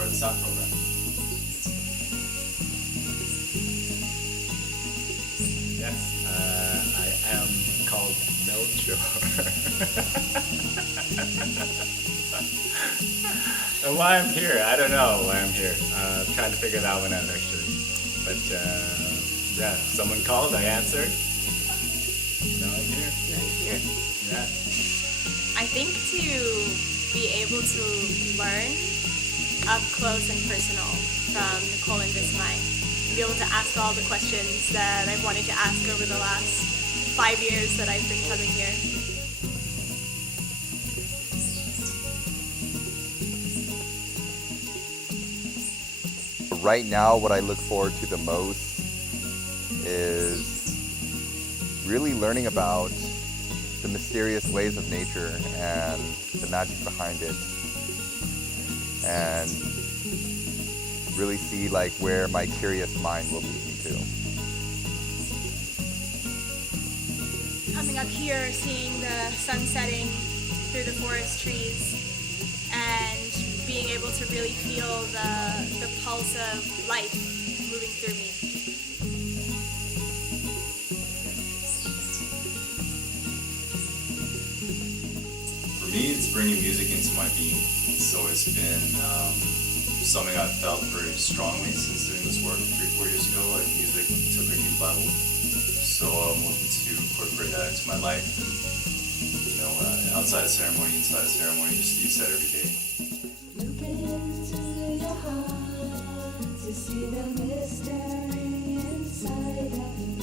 part of the SAP program. Yes, I am called Melchior. And why I'm here, I don't know why I'm here. I'm trying to figure that one out actually. But yeah, someone called, I answered. Now I'm here. Right here. Yeah. I think to be able to learn up close and personal from Nicole and Vismay, and be able to ask all the questions that I've wanted to ask over the last 5 years that I've been coming here. Right now, what I look forward to the most is really learning about the mysterious ways of nature and the magic behind it, and really see like where my curious mind will lead me to. Coming up here, seeing the sun setting through the forest trees, and being able to really feel the pulse of life moving through me. For me, it's bringing music into my being. It's always been something I've felt very strongly since doing this work 3-4 years ago. Like, music took a new level, so I'm looking to incorporate that into my life. And, you know, outside of ceremony, inside of ceremony, just use that every day. Look into your heart to see the mystery inside of you.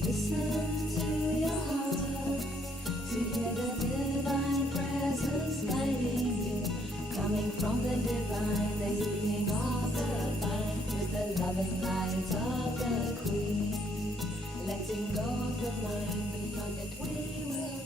Listen to your heart to hear the divine presence guiding you. Coming from the divine, the healing of the vine, with the loving light of the Queen. Letting go of the mind, beyond it we will